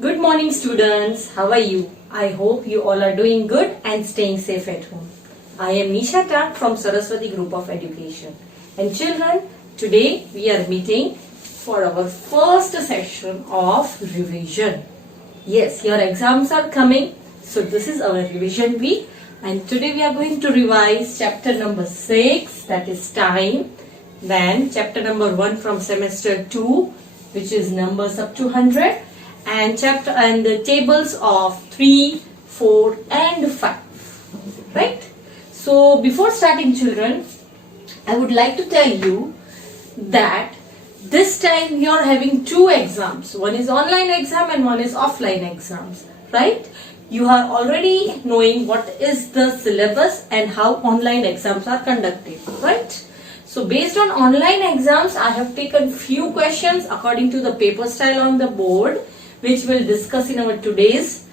Good morning students, how are you? I hope you all are doing good and staying safe at home. I am Nisha Tak from Saraswati Group of Education. And children, today we are meeting for our first session of revision. Yes, your exams are coming, so this is our revision week. And today we are going to revise chapter number 6, that is time. Then chapter number 1 from semester 2, which is numbers up to 100. And the tables of 3, 4 and 5. Right? So before starting children, I would like to tell you that this time you are having two exams. One is online exam and one is offline exams. Right? You are already knowing what is the syllabus and how online exams are conducted. Right? So based on online exams, I have taken few questions according to the paper style on the board, which we'll discuss in our today's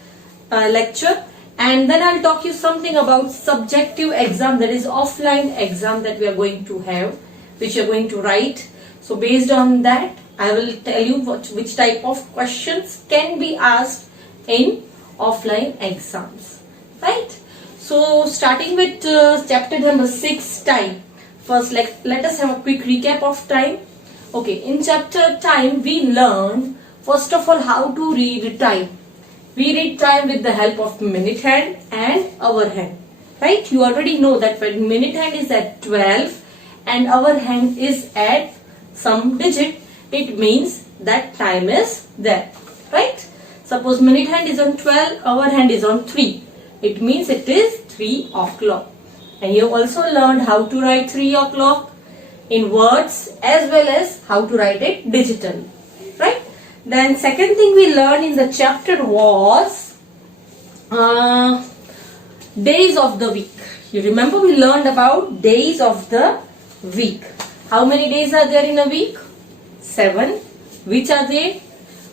lecture. And then I'll talk you something about subjective exam, that is offline exam that we are going to have, which you are going to write. So based on that, I will tell you which type of questions can be asked in offline exams. Right? So starting with chapter number 6, time. First, let us have a quick recap of time. Okay, in chapter time, we learned first of all how to read time. We read time with the help of minute hand and hour hand. Right? You already know that when minute hand is at 12 and hour hand is at some digit, it means that time is there. Right? Suppose minute hand is on 12, hour hand is on 3. It means it is 3 o'clock. And you also learned how to write 3 o'clock in words as well as how to write it digitally. Right? Then second thing we learned in the chapter was days of the week. You remember we learned about days of the week. How many days are there in a week? 7. Which are they?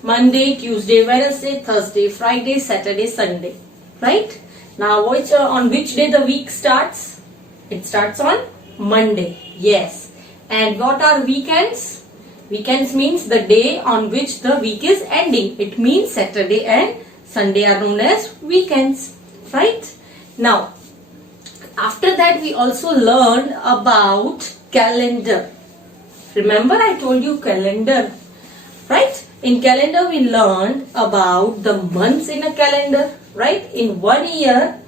Monday, Tuesday, Wednesday, Thursday, Friday, Saturday, Sunday. Right? Now on which day the week starts? It starts on Monday. Yes. And what are weekends? Weekends means the day on which the week is ending. It means Saturday and Sunday are known as weekends. Right? Now, after that we also learned about calendar. Remember I told you calendar. Right? In calendar we learned about the months in a calendar. Right? In 1 year,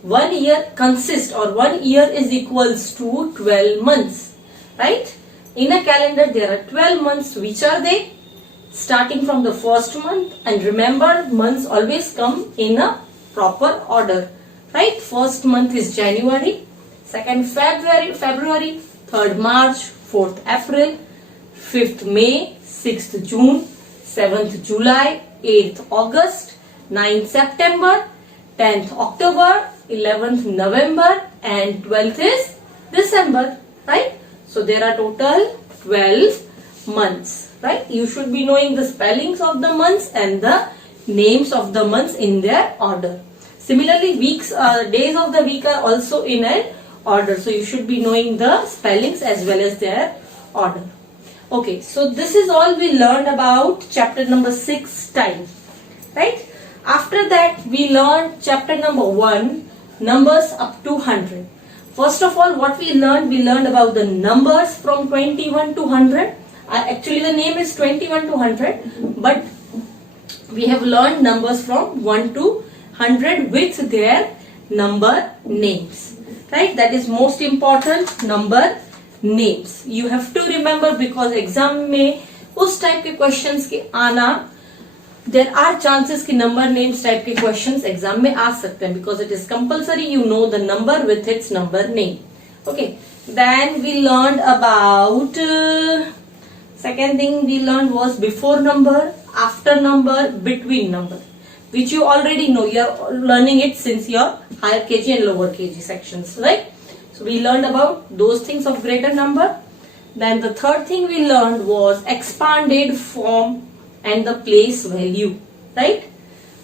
1 year consists or 1 year is equals to 12 months. Right? In a calendar there are 12 months. Which are they? Starting from the first month, and remember months always come in a proper order. Right? First month is January, second February, third March, fourth April, fifth May, sixth June, seventh July, 8th August, 9th September, 10th October, 11th November and 12th is December. Right? So there are total 12 months. Right? You should be knowing the spellings of the months and the names of the months in their order. Similarly, days of the week are also in an order. So you should be knowing the spellings as well as their order. Okay, so this is all we learned about chapter number 6, time. Right? After that, we learned chapter number 1, numbers up to 100. First of all, what we learned about the numbers from 21 to 100. Actually, the name is 21 to 100, but we have learned numbers from 1 to 100 with their number names. Right? That is most important, number names. You have to remember because exam में उस type के questions के आना, there are chances कि number names type के questions exam में आ सकते हैं because it is compulsory you know the number with its number name. Okay. Then we learned about second thing we learned was before number, after number, between number, which you already know. You are learning it since your higher KG and lower KG sections, right? So we learned about those things of greater number. Then the third thing we learned was expanded form and the place value. Right?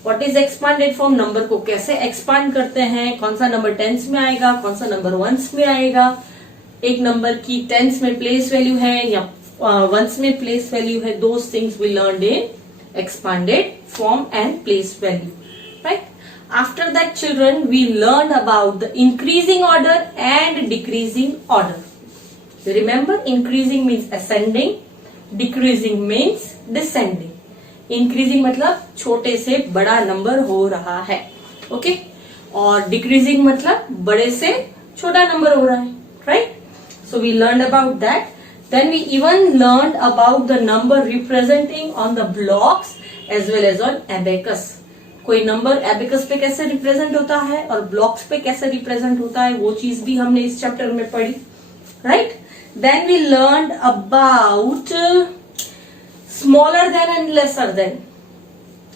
What is expanded form? Number को कैसे expand करते हैं, कौन सा number tense में आएगा, कौन सा नंबर वंस में आएगा, एक नंबर की टेंस में प्लेस वैल्यू है या वंस में प्लेस वैल्यू है. Those things we learned in expanded form and place value, right? After that, children, we learned about the increasing order and decreasing order. You remember, increasing means ascending, decreasing means descending. Increasing मतलब छोटे से बड़ा नंबर हो रहा है, ओके, और डिक्रीजिंग मतलब बड़े से छोटा नंबर हो रहा है, right? So we learn about that. Then we even learn about the number representing on the blocks as well as on abacus. कोई नंबर एबेकस पे कैसे रिप्रेजेंट होता है और ब्लॉक्स पे कैसे रिप्रेजेंट होता है, वो चीज भी हमने इस चैप्टर में पढ़ी, right? Then we learn about smaller than and lesser than.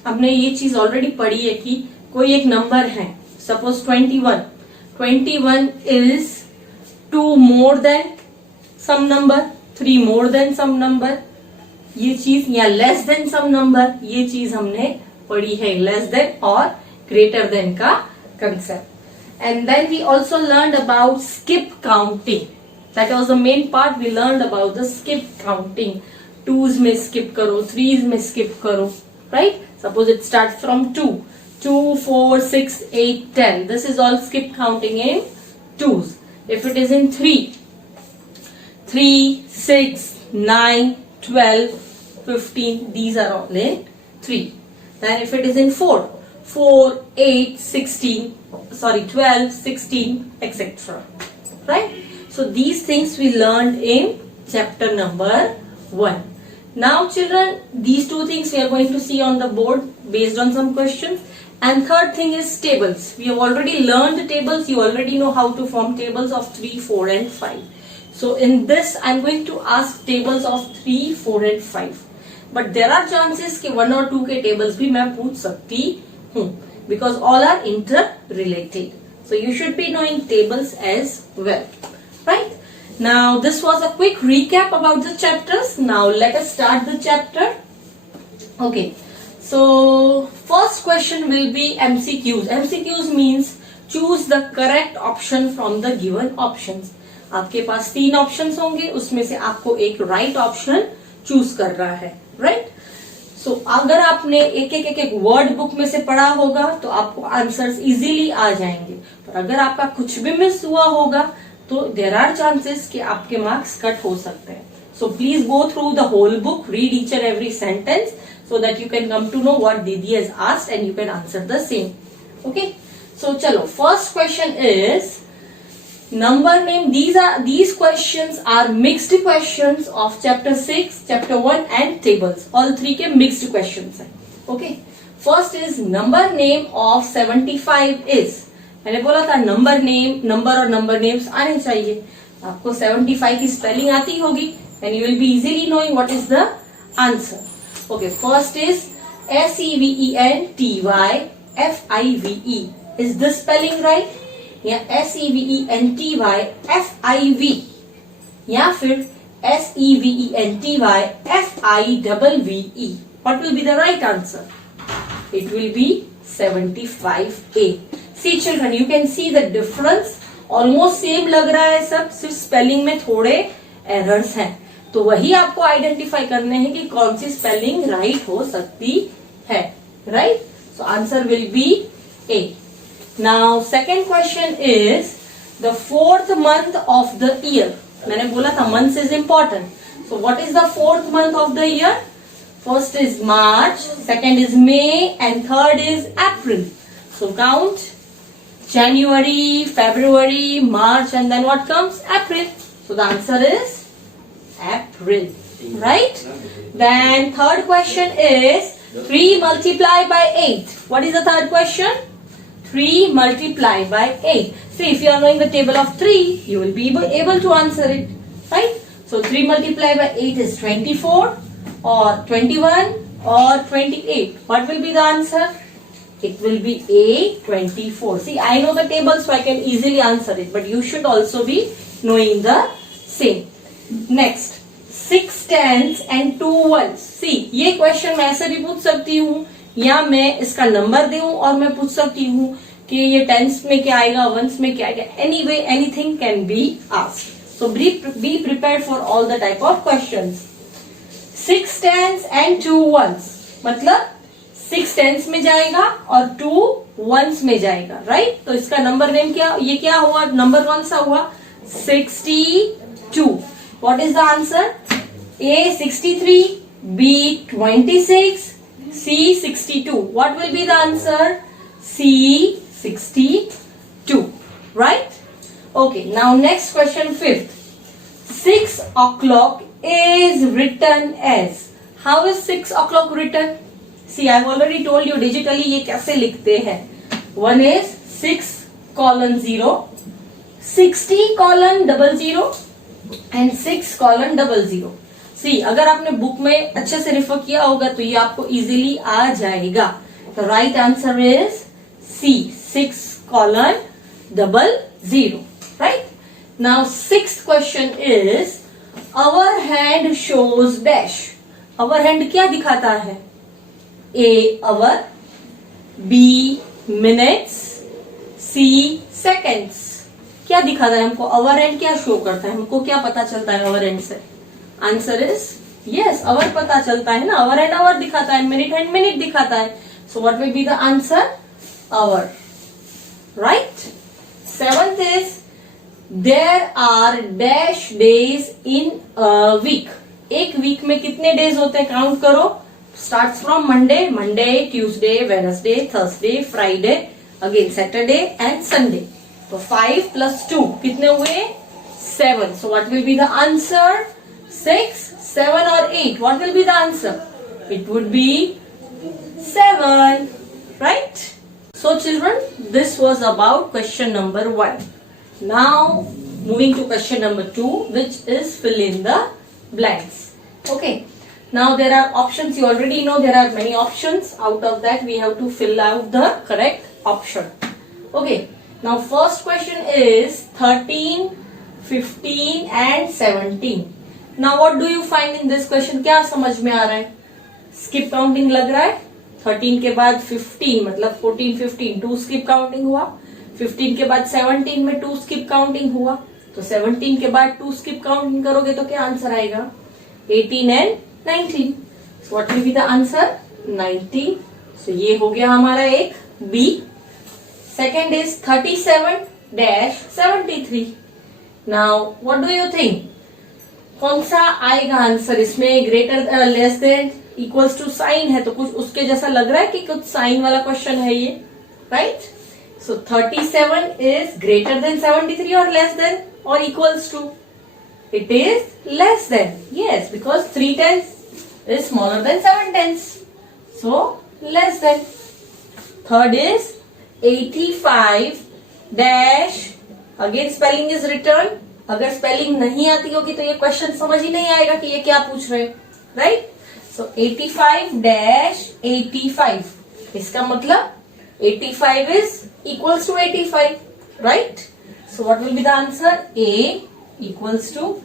हमने ये चीज ऑलरेडी पढ़ी है कि कोई एक नंबर है, suppose 21 is 2 more than some number, 3 more than some number, ये चीज, या लेस देन सम नंबर, ये चीज हमने पढ़ी है, लेस देन और ग्रेटर देन का concept. And then we also learn about skip counting. That was the main part. We learn about the skip counting. 2s में स्किप करो, 3s में स्किप करो, right? Suppose it start from 2, 4, 6, 8, 10. This is all skip counting in 2s. If it is in 3, 6, 9, 12, 15, these are all in 3. Then if it is in 4, 8, 16, 12, 16, etc. Right? So these things we learned in chapter number 1. Now children, these two things we are going to see on the board based on some questions. And third thing is tables. We have already learned the tables. You already know how to form tables of 3, 4 and 5. So in this I am going to ask tables of 3, 4 and 5. But there are chances कि 1 और 2 के tables भी मैं पूछ सकती हूँ, because all are interrelated. So you should be knowing tables as well, right? Now this was a quick recap about the chapters. Now let us start the chapter. Okay, so first question will be MCQs. MCQs means choose the correct option from the given options. आपके पास 3 ऑप्शंस होंगे, उसमें से आपको एक right option choose करना है, right? सो अगर आपने एक वर्ड बुक में से पढ़ा होगा तो आपको आंसर्स इजीली आ जाएंगे. पर अगर आपका कुछ भी मिस हुआ होगा तो देर आर चांसेस कि आपके मार्क्स कट हो सकते हैं. So please go through the whole book, read each and every sentence so that you can come to know what Didi has asked and you can answer the same. Okay, so chalo, first question is number name. These questions are mixed questions of chapter 6, chapter 1 and tables. All 3 के mixed questions हैं. Okay, first is number name of 75 is. मैंने बोला था नंबर और number names आने चाहिए. आपको 75 की स्पेलिंग आती होगी and you will be easily knowing what is the answer. Okay, first is SEVENTYFIVE. Is this spelling right? या SEVENTYFIV या फिर SEVENTYFIVE. What will be the right answer? It will be 75A. See children, you can see the difference. Almost same लग रहा है सब, सिर्फ स्पेलिंग में थोड़े एरर्स हैं. तो वही आपको आइडेंटिफाई करने हैं कि कौन सी स्पेलिंग राइट हो सकती है, right? So answer will B A. Now second question is the 4th month of the year. मैंने बोला था months is important. So what is the 4th month of the year? First is March, second is may and third is April. So count January, February, March and then what comes? April. So the answer is April, right? Then third question is 3 multiplied by 8. What is the third question? 3 multiplied by 8. See, if you are knowing the table of 3, you will be able to answer it, right? So 3 multiplied by 8 is 24 or 21 or 28. What will be the answer? It will be A, 24. See, I know the table so I can easily answer it, but you should also be knowing the same. Next, 6 tens and 2 ones. See, ये क्वेश्चन मैं ऐसे भी पूछ सकती हूँ या मैं इसका नंबर दूं और मैं पूछ सकती हूँ कि ये टेंस में क्या आएगा, वंस में क्या आएगा. Anyway, anything can be asked. So be prepared for all the type of questions. 6 tens and 2 ones. मतलब 6 टेंस में जाएगा और 2 वंस में जाएगा, राइट। तो इसका नंबर नेम क्या, ये क्या हुआ, नंबर कौन सा हुआ, 62। What is the answer, A 63, B 26, C 62. What will be the answer? C 62, right? Okay, now next question, fifth. 6 o'clock is written as. How is 6 o'clock written? See, I have already told you digitally ये कैसे लिखते हैं. One is 6 colon 0, 60 colon 00 and 6 colon 00. सी, अगर आपने बुक में अच्छे से रेफर किया होगा तो ये आपको इजीली आ जाएगा. The right answer is C, 6 colon 00, right. Now sixth question is hour hand shows dash. Hour hand क्या दिखाता है, A hour, B minutes, C seconds. क्या दिखाता है हमको, आवर हैंड क्या शो करता है, हमको क्या पता चलता है आवर हैंड से. आंसर इज यस, आवर पता चलता है ना, आवर एंड आवर दिखाता है, मिनट एंड मिनट दिखाता है. So what will be the answer, hour, right. Seventh is there are dash days in a week. एक वीक में कितने डेज होते हैं, काउंट करो. Start from Monday, Monday, Tuesday, Wednesday, Thursday, Friday, again Saturday and Sunday. तो 5 + 2 कितने हुए, 7. So what will be the answer, 6, 7 or 8. What will be the answer? It would be 7, right? So children, this was about question number 1. Now moving to question number 2, which is fill in the blanks. Okay. Now there are options. You already know there are many options. Out of that we have to fill out the correct option. Okay. Now first question is 13, 15 and 17. Now what do you find in this question? क्या समझ में आ रहा है, skip counting लग रहा है. 13 के बाद 15 मतलब 14, 15 2 स्किप काउंटिंग हुआ. 15 के बाद 17 में 2 स्किप काउंटिंग हुआ. तो 17 के बाद 2 स्किप काउंटिंग करोगे तो क्या आंसर आएगा, 18 and 19. So what will be the answer, 19. So ये हो गया हमारा एक B. Second is 37-73. Now what do you think, कौन सा आएगा आंसर इसमें, greater less than equals to sign है तो कुछ उसके जैसा लग रहा है कि कुछ साइन वाला क्वेश्चन है ये, right. So 37 is greater than 73 और लेस देन और equals to, it is less than, yes, because 3 10 is smaller than 7 10, so less than. Third is 85 dash, again spelling is return. अगर स्पेलिंग नहीं आती होगी तो ये क्वेश्चन समझ ही नहीं आएगा कि ये क्या पूछ रहे हैं, राइट. सो 85-85, इसका मतलब 85 is equals to 85, right. So what will be the answer, A equals to,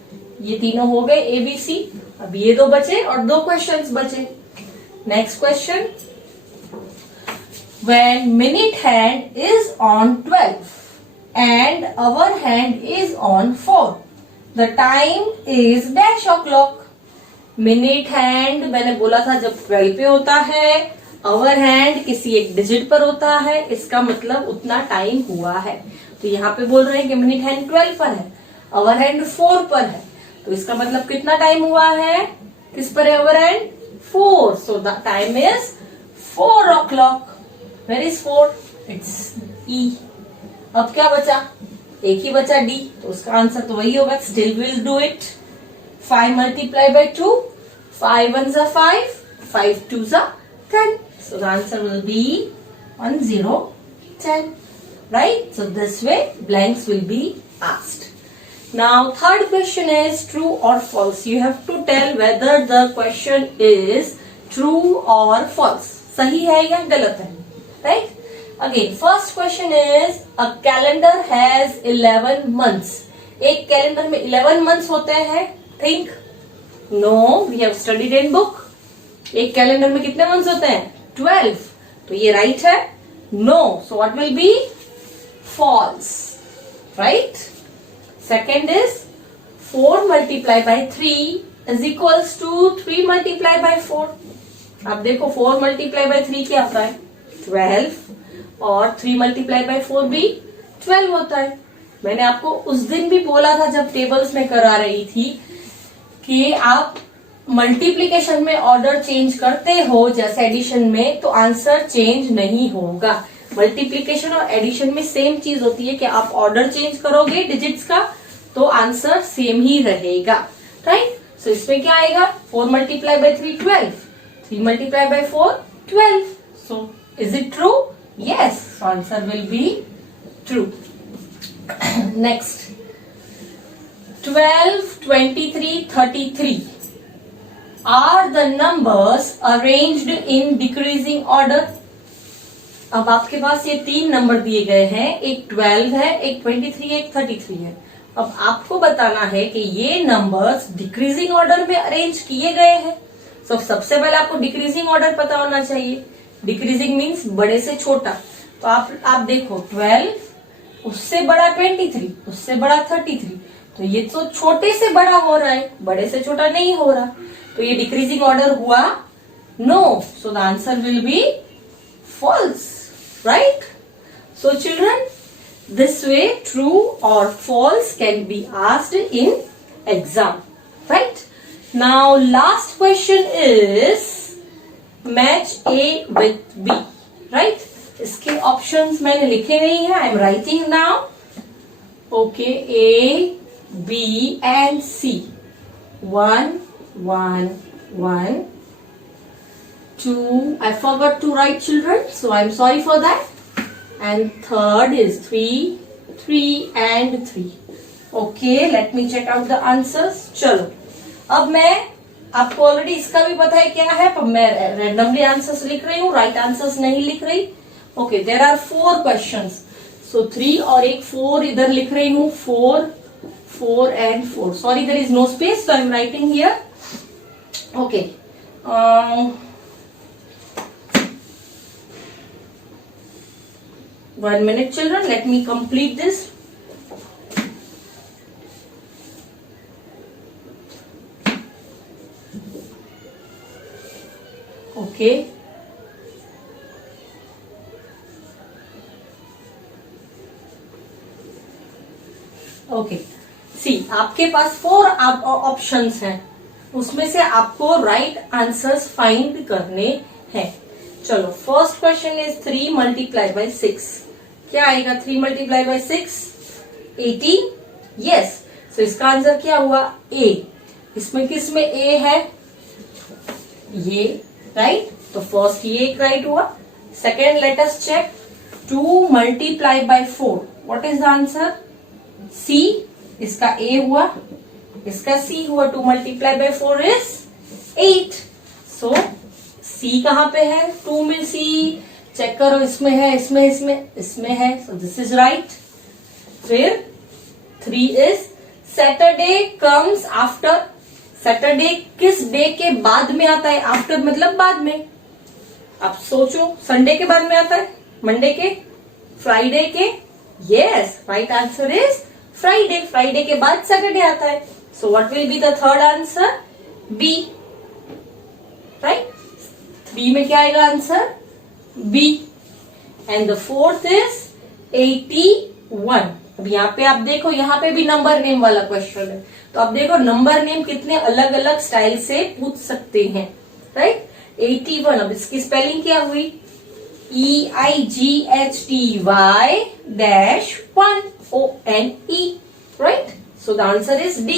ये तीनों हो गए ए बी सी. अब ये 2 बचे और 2 क्वेश्चंस बचे. Next question, when minute hand is on 12 and our hand is on 4, the time is dash o'clock. Minute hand मैंने बोला था जब 12 पे होता है, आवर हैंड किसी एक डिजिट पर होता है, इसका मतलब उतना टाइम हुआ है. तो यहाँ पे बोल रहे हैं कि मिनट हैंड 12 पर है, आवर हैंड 4 पर है, तो इसका मतलब कितना टाइम हुआ है, किस पर है hour hand, 4. So the time is 4 o'clock. Where is 4, it's E. अब क्या बचा, एक ही बचा डी, तो उसका आंसर तो वही होगा. Still will do it. 5 multiplied by 2, 5 1s are 5, 5 2s are 10. So the answer will be 1 0 10, right. So this way blanks will be asked. Now third question is true or false. You have to tell whether the question is true or false. सही है या गलत है, right. Again, first question is a calendar has 11 months. एक कैलेंडर में 11 months होते हैं. Think. No, we have studied in book. एक कैलेंडर में कितने months होते हैं, 12. तो ये right है. No. So what will be, false, right. Second is 4 multiplied by 3 is equals to 3 multiplied by 4. अब देखो 4 मल्टीप्लाई बाय 3 क्या आता है 12 और 3 मल्टीप्लाई बाय 4 भी 12 होता है। मैंने आपको उस दिन भी बोला था जब टेबल्स में करा रही थी कि आप मल्टीप्लिकेशन में ऑर्डर चेंज करते हो जैसे एडिशन में, तो आंसर चेंज नहीं होगा। मल्टीप्लिकेशन और एडिशन में सेम चीज होती है कि आप ऑर्डर चेंज करोगे डिजिट्स का तो आंसर सेम ही रहेगा, राइट। सो इसमें क्या आएगा 4 multiply by 3 12, 3 multiply by 4 12। So is it true? Yes, answer will be true. Next 12, 23, 33 are the numbers arranged in decreasing order। अब आपके पास ये 3 नंबर दिए गए हैं, एक 12 है, एक 23, एक 33 है। अब आपको बताना है कि ये नंबर्स डिक्रीजिंग ऑर्डर में अरेंज किए गए हैं। सबसे पहले आपको डिक्रीजिंग ऑर्डर पता होना चाहिए। डिक्रीजिंग मीन्स बड़े से छोटा। तो आप देखो 12, उससे बड़ा 23, उससे बड़ा 33, तो ये तो छोटे से बड़ा हो रहा है, बड़े से छोटा नहीं हो रहा, तो ये डिक्रीजिंग ऑर्डर हुआ? No. So the answer will be false, right? So children, this way true or false can be asked in exam, right? Now last question is match A with B, right? इसके options मैंने लिखे नहीं है, I am writing now. Okay, A, B and C. 1, 1, 1. 2, I forgot to write children, so I'm sorry for that. And third is 3, 3 and 3. Okay, let me check out the answers. चलो, अब मैं आपको ऑलरेडी इसका भी पता है क्या है, पर मैं randomly आंसर्स लिख रही हूँ, राइट आंसर्स नहीं लिख रही। ओके, देयर आर 4 क्वेश्चंस, सो 3 और एक 4 इधर लिख रही हूँ, 4, 4 and 4. Sorry, there is no space, so I'm writing here. Okay. 1 minute children, let me complete this. Okay. Okay. See, आपके पास 4 ऑप्शंस हैं, उसमें से आपको राइट आंसर्स फाइंड करने हैं। चलो, first question is 3 multiply by 6। क्या आएगा 3 मल्टीप्लाई बाय 6? 18। यस, सो इसका आंसर क्या हुआ? A। इसमें किसमें A है? ये, राइट। तो फर्स्ट ये एक राइट हुआ। Second, let us check 2 multiply by 4। What is the answer? C। इसका A हुआ, इसका C हुआ। 2 multiply by 4 is 8। So C कहाँ पे है? 2 में C चेक करो, इसमें है, इसमें है, सो दिस इज राइट। फिर 3 is Saturday comes after. Saturday किस डे के बाद में आता है? आफ्टर मतलब बाद में। आप सोचो, संडे के बाद में आता है, मंडे के, फ्राइडे के? Yes, right answer is Friday. Friday के बाद सैटरडे आता है। So what will be the third answer? B, right. 3 में क्या आएगा answer? B। And the fourth is 81। अब यहाँ पे आप देखो, यहाँ पे भी नंबर नेम वाला क्वेश्चन है, तो आप देखो नंबर नेम कितने अलग अलग स्टाइल से पूछ सकते हैं, राइट। 81, अब इसकी स्पेलिंग क्या हुई? EIGHTY-1 right. So the answer is D।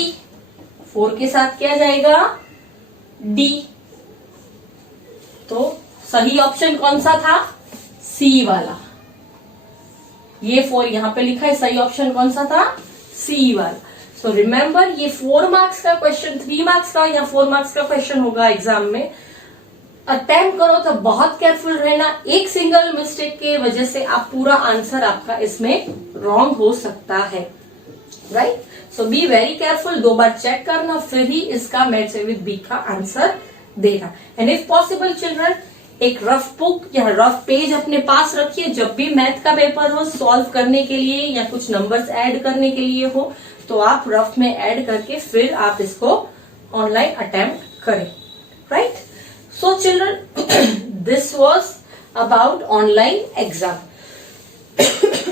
4 के साथ क्या जाएगा? D। तो सही ऑप्शन कौन सा था? C वाला। ये 4 यहां पे लिखा है, सही ऑप्शन कौन सा था? C वाला। सो रिमेंबर, ये 4 मार्क्स का क्वेश्चन, 3 मार्क्स का या 4 मार्क्स का क्वेश्चन होगा एग्जाम में। अटेम्प्ट करो तो बहुत केयरफुल रहना, एक सिंगल मिस्टेक के वजह से आप पूरा आंसर आपका इसमें रॉन्ग हो सकता है, right. So be very careful, 2 बार चेक करना, फिर ही इसका मैथ्स विद बी का आंसर देना। एंड इफ पॉसिबल चिल्ड्रन, एक रफ बुक या रफ पेज अपने पास रखिए, जब भी मैथ का पेपर हो, सॉल्व करने के लिए या कुछ नंबर्स ऐड करने के लिए हो, तो आप रफ में ऐड करके फिर आप इसको ऑनलाइन अटेम्प्ट करें, right. So children, this was about online exam.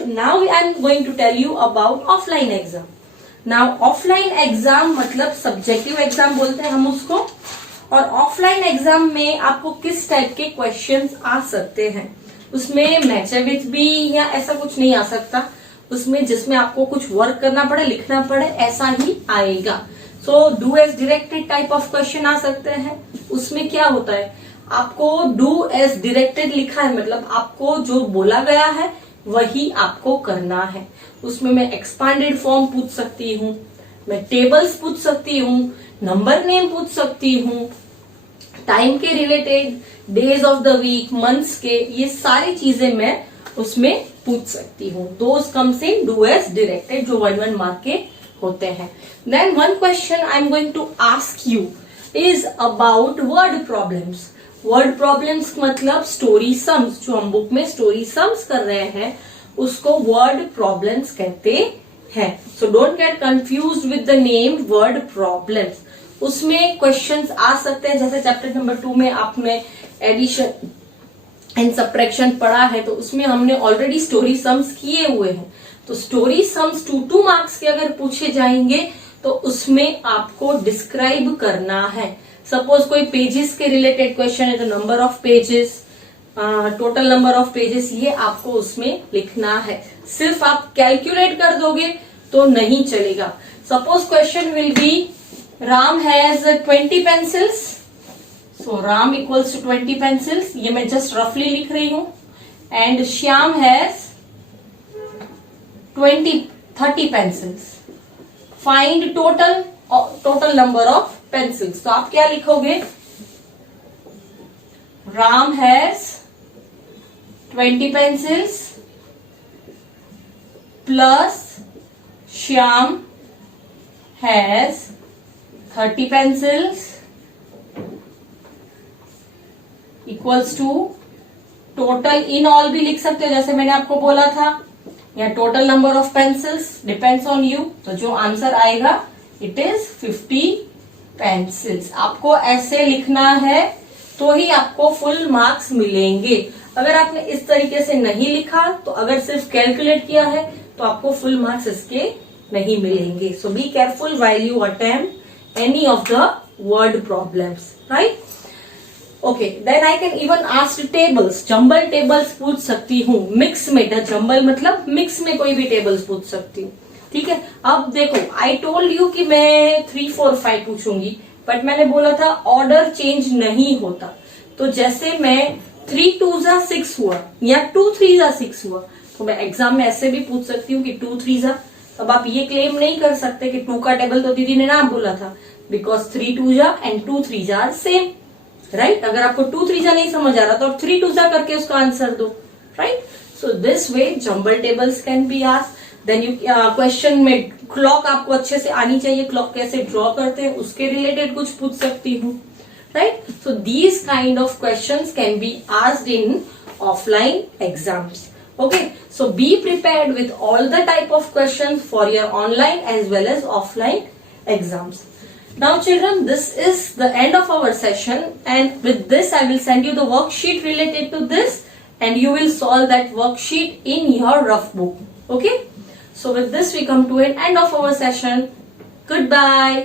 Now I am going to tell you about offline exam. Now offline exam मतलब सब्जेक्टिव एग्जाम बोलते हैं हम उसको, और ऑफलाइन एग्जाम में आपको किस टाइप के क्वेश्चंस आ सकते हैं, उसमें मैच विथ भी या ऐसा कुछ नहीं आ सकता, उसमें जिसमें आपको कुछ वर्क करना पड़े, लिखना पड़े, ऐसा ही आएगा. So do as directed type of question आ सकते हैं. उसमें क्या होता है, आपको डू एज डायरेक्टेड लिखा है मतलब आपको जो बोला गया है वही आपको करना है. उसमें मैं एक्सपांडेड फॉर्म पूछ सकती हूँ, मैं टेबल्स पूछ सकती हूँ, नंबर नेम पूछ सकती हूँ, टाइम के related, days of the week, months के, ये सारी चीजें मैं उसमें पूछ सकती हूँ. Those comes in do as directed, जो 1 मार्क के होते हैं. Then one question I am going to ask you is about word problems. Word problems मतलब स्टोरी सम्स, जो हम बुक में स्टोरी सम्स कर रहे हैं उसको वर्ड प्रॉब्लम्स कहते हैं. So don't get confused with the name word problems. उसमें क्वेश्चंस आ सकते हैं, जैसे चैप्टर नंबर 2 में आपने एडिशन एंड सब्ट्रैक्शन पढ़ा है, तो उसमें हमने ऑलरेडी स्टोरी सम्स किए हुए हैं. तो स्टोरी सम्स 2 मार्क्स के अगर पूछे जाएंगे तो उसमें आपको डिस्क्राइब करना है. सपोज कोई पेजेस के रिलेटेड क्वेश्चन है तो number of pages, total number of pages, ये आपको उसमें लिखना है. सिर्फ आप कैलकुलेट कर दोगे तो नहीं चलेगा. Suppose question will be Ram has 20 pencils, so Ram equals to 20 pencils, ये मैं जस्ट रफली लिख रही हूं. And Shyam has 30 pencils, find total number of pencils. तो आप क्या लिखोगे, Ram has 20 pencils plus Shyam has 30 pencils equals to total in all भी लिख सकते हो, जैसे मैंने आपको बोला था, या total number of pencils, depends on you. तो जो आंसर आएगा इट इज 50 पेंसिल्स. आपको ऐसे लिखना है तो ही आपको फुल मार्क्स मिलेंगे. अगर आपने इस तरीके से नहीं लिखा, तो अगर सिर्फ कैलकुलेट किया है तो आपको फुल मार्क्स इसके नहीं मिलेंगे. So be careful while you attempt any of the word problems, right. Okay, then I can even ask tables. Jumble tables पूछ सकती हूँ. मिक्स में, जंबल मतलब मिक्स में कोई भी टेबल्स पूछ सकती हूँ. ठीक है. अब देखो, आई टोल्ड यू कि मैं 3, 4, 5 पूछूंगी, बट मैंने बोला था ऑर्डर चेंज नहीं होता. तो जैसे मैं 3 2 जा 6 हुआ या 2 3 जा 6 हुआ, तो मैं एग्जाम में ऐसे भी पूछ सकती हूँ कि 2 3 जा. अब आप ये क्लेम नहीं कर सकते कि 2 का टेबल तो दीदी ने ना बोला था, बिकॉज 3 2 जा एंड 2 3 जा आर सेम, राइट. अगर आपको 2 3 जा नहीं समझ आ रहा तो आप 3 2 जा करके उसका आंसर दो, right. So this way jumble tables can be asked. Then you question में क्लॉक आपको अच्छे से आनी चाहिए, क्लॉक कैसे ड्रॉ करते हैं उसके रिलेटेड कुछ पूछ सकती हूँ, right. So these kind of questions can be asked in offline exams. Okay, so be prepared with all the type of questions for your online as well as offline exams. Now children, this is the end of our session, and with this I will send you the worksheet related to this, and you will solve that worksheet in your rough book. Okay, so with this we come to an end of our session. Goodbye.